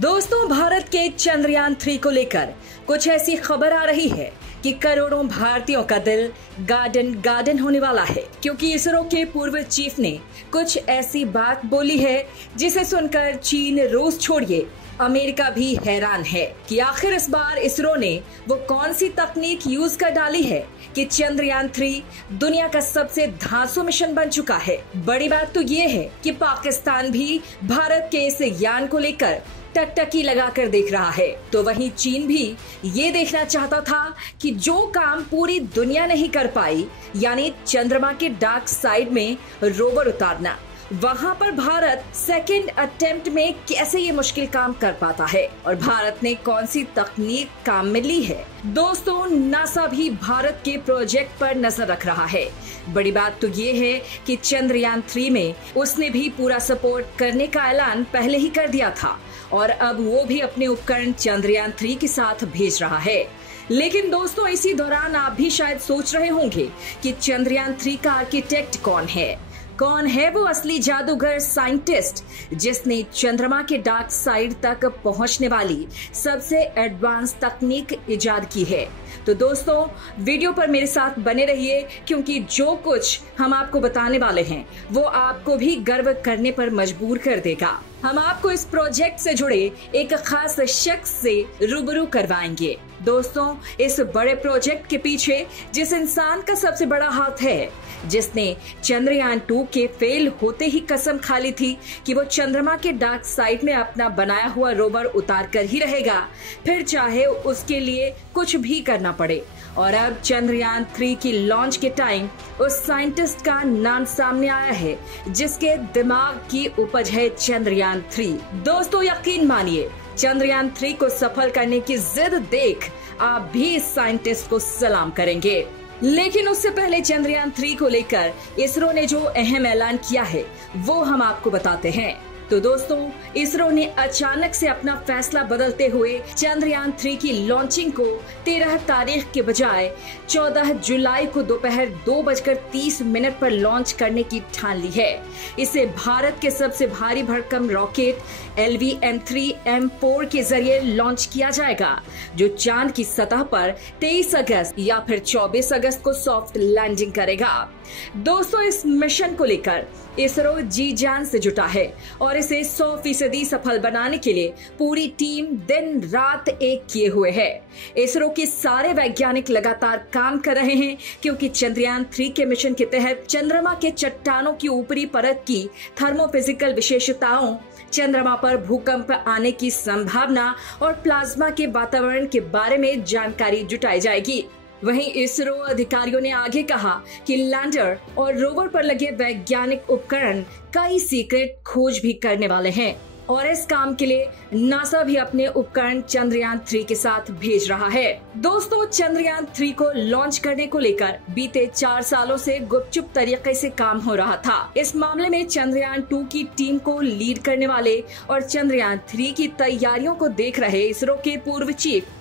दोस्तों, भारत के चंद्रयान 3 को लेकर कुछ ऐसी खबर आ रही है कि करोड़ों भारतीयों का दिल गार्डन गार्डन होने वाला है, क्योंकि इसरो के पूर्व चीफ ने कुछ ऐसी बात बोली है जिसे सुनकर चीन, रूस छोड़िए अमेरिका भी हैरान है कि आखिर इस बार इसरो ने वो कौन सी तकनीक यूज कर डाली है कि चंद्रयान 3 दुनिया का सबसे धांसू मिशन बन चुका है। बड़ी बात तो ये है कि पाकिस्तान भी भारत के इस यान को लेकर टकटकी लगाकर देख रहा है, तो वहीं चीन भी ये देखना चाहता था कि जो काम पूरी दुनिया नहीं कर पाई, यानी चंद्रमा के डार्क साइड में रोवर उतारना, वहां पर भारत सेकेंड अटेम्प्ट में कैसे ये मुश्किल काम कर पाता है और भारत ने कौन सी तकनीक काम में ली है। दोस्तों, नासा भी भारत के प्रोजेक्ट पर नजर रख रहा है। बड़ी बात तो ये है कि चंद्रयान 3 में उसने भी पूरा सपोर्ट करने का ऐलान पहले ही कर दिया था और अब वो भी अपने उपकरण चंद्रयान 3 के साथ भेज रहा है। लेकिन दोस्तों, इसी दौरान आप भी शायद सोच रहे होंगे कि चंद्रयान 3 का आर्किटेक्ट कौन है। कौन है वो असली जादूगर साइंटिस्ट जिसने चंद्रमा के डार्क साइड तक पहुंचने वाली सबसे एडवांस तकनीक इजाद की है। तो दोस्तों, वीडियो पर मेरे साथ बने रहिए, क्योंकि जो कुछ हम आपको बताने वाले हैं वो आपको भी गर्व करने पर मजबूर कर देगा। हम आपको इस प्रोजेक्ट से जुड़े एक खास शख्स से रूबरू करवाएंगे। दोस्तों, इस बड़े प्रोजेक्ट के पीछे जिस इंसान का सबसे बड़ा हाथ है, जिसने चंद्रयान 2 के फेल होते ही कसम खा ली थी कि वो चंद्रमा के डार्क साइड में अपना बनाया हुआ रोवर उतार कर ही रहेगा, फिर चाहे उसके लिए कुछ भी करना पड़े। और अब चंद्रयान 3 की लॉन्च के टाइम उस साइंटिस्ट का नाम सामने आया है जिसके दिमाग की उपज है चंद्रयान 3। दोस्तों, यकीन मानिए, चंद्रयान 3 को सफल करने की जिद देख आप भी इस साइंटिस्ट को सलाम करेंगे। लेकिन उससे पहले चंद्रयान 3 को लेकर इसरो ने जो अहम ऐलान किया है वो हम आपको बताते हैं। तो दोस्तों, इसरो ने अचानक से अपना फैसला बदलते हुए चंद्रयान 3 की लॉन्चिंग को 13 तारीख के बजाय 14 जुलाई को दोपहर 2:30 पर लॉन्च करने की ठान ली है। इसे भारत के सबसे भारी भरकम रॉकेट LV-M3M4 के जरिए लॉन्च किया जाएगा, जो चांद की सतह पर 23 अगस्त या फिर 24 अगस्त को सॉफ्ट लैंडिंग करेगा। दोस्तों, इस मिशन को लेकर इसरो जी जान से जुटा है और इसे 100% सफल बनाने के लिए पूरी टीम दिन रात एक किए हुए है। इसरो के सारे वैज्ञानिक लगातार काम कर रहे हैं, क्योंकि चंद्रयान 3 के मिशन के तहत चंद्रमा के चट्टानों की ऊपरी परत की थर्मोफिजिकल विशेषताओं, चंद्रमा पर भूकंप आने की संभावना और प्लाज्मा के वातावरण के बारे में जानकारी जुटाई जाएगी। वहीं इसरो अधिकारियों ने आगे कहा कि लैंडर और रोवर पर लगे वैज्ञानिक उपकरण कई सीक्रेट खोज भी करने वाले हैं और इस काम के लिए नासा भी अपने उपकरण चंद्रयान 3 के साथ भेज रहा है। दोस्तों, चंद्रयान 3 को लॉन्च करने को लेकर बीते 4 सालों से गुपचुप तरीके से काम हो रहा था। इस मामले में चंद्रयान 2 की टीम को लीड करने वाले और चंद्रयान 3 की तैयारियों को देख रहे इसरो के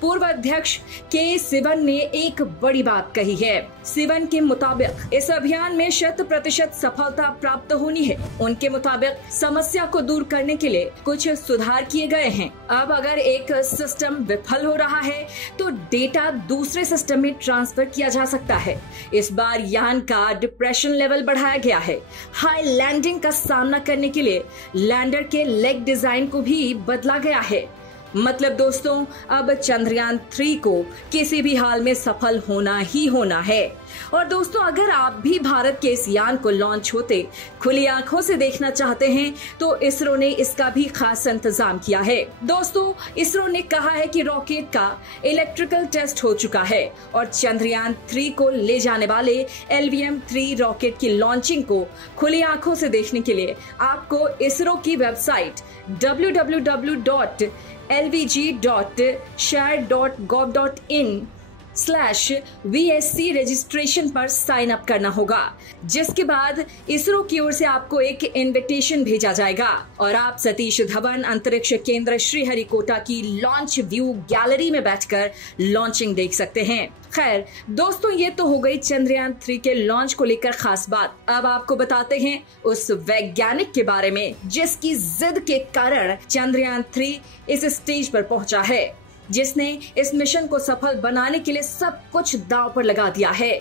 पूर्व अध्यक्ष के सिवन ने एक बड़ी बात कही है। सिवन के मुताबिक इस अभियान में 100% सफलता प्राप्त होनी है। उनके मुताबिक समस्या को दूर करने के लिए कुछ सुधार किए गए हैं। अब अगर एक सिस्टम विफल हो रहा है तो डेटा दूसरे सिस्टम में ट्रांसफर किया जा सकता है। इस बार यान का डिप्रेशन लेवल बढ़ाया गया है। हाई लैंडिंग का सामना करने के लिए लैंडर के लेग डिजाइन को भी बदला गया है। मतलब दोस्तों, अब चंद्रयान 3 को किसी भी हाल में सफल होना ही होना है। और दोस्तों, अगर आप भी भारत के इस यान को लॉन्च होते खुली आंखों से देखना चाहते हैं तो इसरो ने इसका भी खास इंतजाम किया है। दोस्तों, इसरो ने कहा है कि रॉकेट का इलेक्ट्रिकल टेस्ट हो चुका है और चंद्रयान 3 को ले जाने वाले LV-M3 रॉकेट की लॉन्चिंग को खुली आंखों से देखने के लिए आपको इसरो की वेबसाइट www.lvg.share.gov.in isro.com/VSC रजिस्ट्रेशन पर साइन अप करना होगा, जिसके बाद इसरो की ओर से आपको एक इनविटेशन भेजा जाएगा और आप सतीश धवन अंतरिक्ष केंद्र श्रीहरिकोटा की लॉन्च व्यू गैलरी में बैठकर लॉन्चिंग देख सकते हैं। खैर दोस्तों, ये तो हो गई चंद्रयान 3 के लॉन्च को लेकर खास बात। अब आपको बताते हैं उस वैज्ञानिक के बारे में जिसकी जिद के कारण चंद्रयान 3 इस स्टेज पर पहुंचा है, जिसने इस मिशन को सफल बनाने के लिए सब कुछ दांव पर लगा दिया है।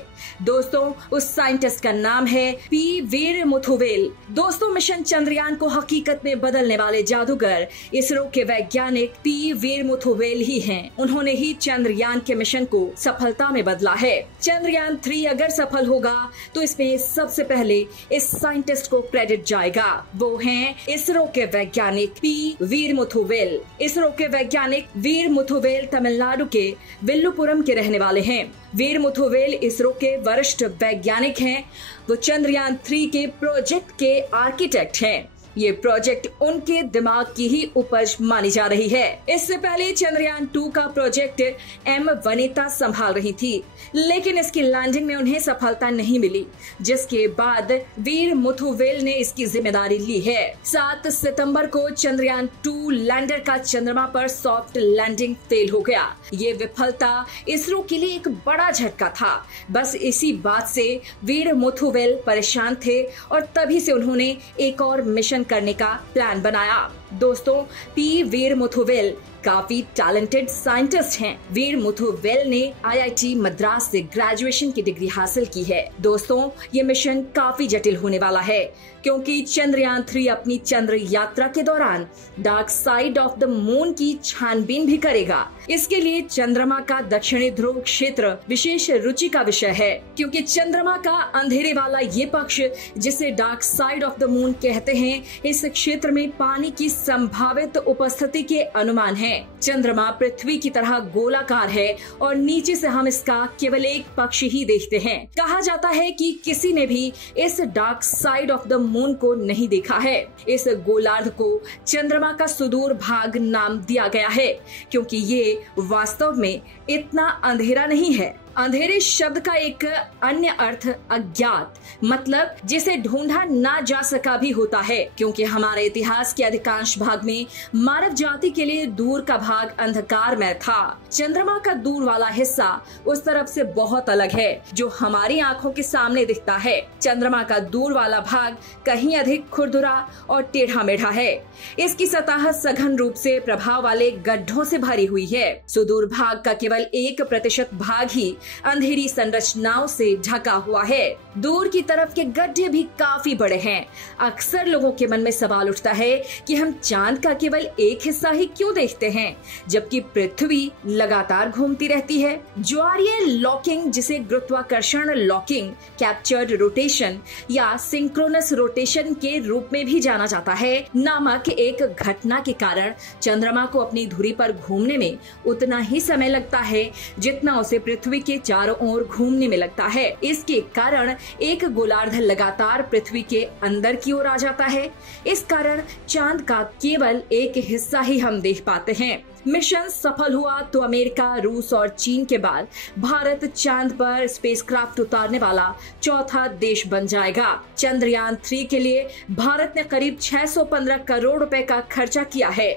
दोस्तों, उस साइंटिस्ट का नाम है पी वीरमुथुवेल। दोस्तों, मिशन चंद्रयान को हकीकत में बदलने वाले जादूगर इसरो के वैज्ञानिक पी वीरमुथुवेल ही हैं। उन्होंने ही चंद्रयान के मिशन को सफलता में बदला है। चंद्रयान 3 अगर सफल होगा तो इसमें सबसे पहले इस साइंटिस्ट को क्रेडिट जाएगा। वो हैं इसरो के वैज्ञानिक पी वीरमुथुवेल। इसरो के वैज्ञानिक वीरमुथुवेल तमिलनाडु के विल्लुपुरम के रहने वाले हैं। वीरमुथुवेल इसरो के वरिष्ठ वैज्ञानिक हैं। वो चंद्रयान 3 के प्रोजेक्ट के आर्किटेक्ट हैं। ये प्रोजेक्ट उनके दिमाग की ही उपज मानी जा रही है। इससे पहले चंद्रयान 2 का प्रोजेक्ट एम वनिता संभाल रही थी, लेकिन इसकी लैंडिंग में उन्हें सफलता नहीं मिली, जिसके बाद वीरमुथुवेल ने इसकी जिम्मेदारी ली है। 7 सितंबर को चंद्रयान 2 लैंडर का चंद्रमा पर सॉफ्ट लैंडिंग फेल हो गया। ये विफलता इसरो के लिए एक बड़ा झटका था। बस इसी बात से वीरमुथुवेल परेशान थे और तभी से उन्होंने एक और मिशन करने का प्लान बनाया। दोस्तों, पी वीरमुथुवेल काफी टैलेंटेड साइंटिस्ट हैं। वीरमुथुवेल ने IIT मद्रास से ग्रेजुएशन की डिग्री हासिल की है। दोस्तों, ये मिशन काफी जटिल होने वाला है क्योंकि चंद्रयान 3 अपनी चंद्र यात्रा के दौरान dark side of the moon की छानबीन भी करेगा। इसके लिए चंद्रमा का दक्षिणी ध्रुव क्षेत्र विशेष रुचि का विषय है, क्योंकि चंद्रमा का अंधेरे वाला ये पक्ष, जिसे dark side of the moon कहते हैं, इस क्षेत्र में पानी की संभावित उपस्थिति के अनुमान है। चंद्रमा पृथ्वी की तरह गोलाकार है और नीचे से हम इसका केवल एक पक्ष ही देखते हैं। कहा जाता है कि किसी ने भी इस dark side of the moon को नहीं देखा है। इस गोलार्ध को चंद्रमा का सुदूर भाग नाम दिया गया है क्योंकि ये वास्तव में इतना अंधेरा नहीं है। अंधेरे शब्द का एक अन्य अर्थ अज्ञात, मतलब जिसे ढूंढा ना जा सका भी होता है, क्योंकि हमारे इतिहास के अधिकांश भाग में मानव जाति के लिए दूर का भाग अंधकारमय था। चंद्रमा का दूर वाला हिस्सा उस तरफ से बहुत अलग है जो हमारी आंखों के सामने दिखता है। चंद्रमा का दूर वाला भाग कहीं अधिक खुरदुरा और टेढ़ा मेढ़ा है। इसकी सतह सघन रूप से प्रभाव वाले गड्ढों से भरी हुई है। सुदूर भाग का केवल 1% भाग ही अंधेरी संरचनाओं से ढका हुआ है। दूर की तरफ के गड्ढे भी काफी बड़े हैं। अक्सर लोगों के मन में सवाल उठता है कि हम चांद का केवल एक हिस्सा ही क्यों देखते हैं, जबकि पृथ्वी लगातार घूमती रहती है। ज्वारीय लॉकिंग, जिसे गुरुत्वाकर्षण लॉकिंग, कैप्चर्ड रोटेशन या सिंक्रोनस रोटेशन के रूप में भी जाना जाता है, नामक एक घटना के कारण चंद्रमा को अपनी धुरी पर घूमने में उतना ही समय लगता है जितना उसे पृथ्वी के चारों ओर घूमने में लगता है। इसके कारण एक गोलार्ध लगातार पृथ्वी के अंदर की ओर आ जाता है। इस कारण चांद का केवल एक हिस्सा ही हम देख पाते हैं। मिशन सफल हुआ तो अमेरिका, रूस और चीन के बाद भारत चांद पर स्पेसक्राफ्ट उतारने वाला चौथा देश बन जाएगा। चंद्रयान 3 के लिए भारत ने करीब 615 करोड़ रुपए का खर्चा किया है।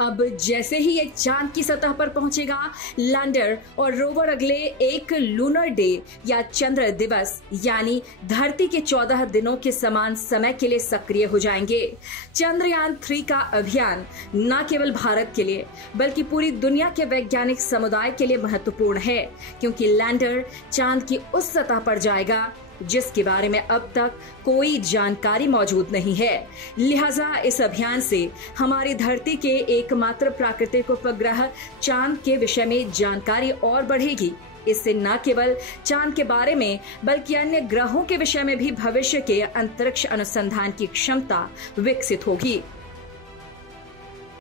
अब जैसे ही ये चांद की सतह पर पहुंचेगा, लैंडर और रोवर अगले एक लूनर डे या चंद्र दिवस यानी धरती के 14 दिनों के समान समय के लिए सक्रिय हो जाएंगे। चंद्रयान 3 का अभियान न केवल भारत के लिए बल्कि पूरी दुनिया के वैज्ञानिक समुदाय के लिए महत्वपूर्ण है, क्योंकि लैंडर चांद की उस सतह पर जाएगा जिसके बारे में अब तक कोई जानकारी मौजूद नहीं है। लिहाजा इस अभियान से हमारी धरती के एकमात्र प्राकृतिक उपग्रह चांद के विषय में जानकारी और बढ़ेगी। इससे न केवल चांद के बारे में बल्कि अन्य ग्रहों के विषय में भी भविष्य के अंतरिक्ष अनुसंधान की क्षमता विकसित होगी।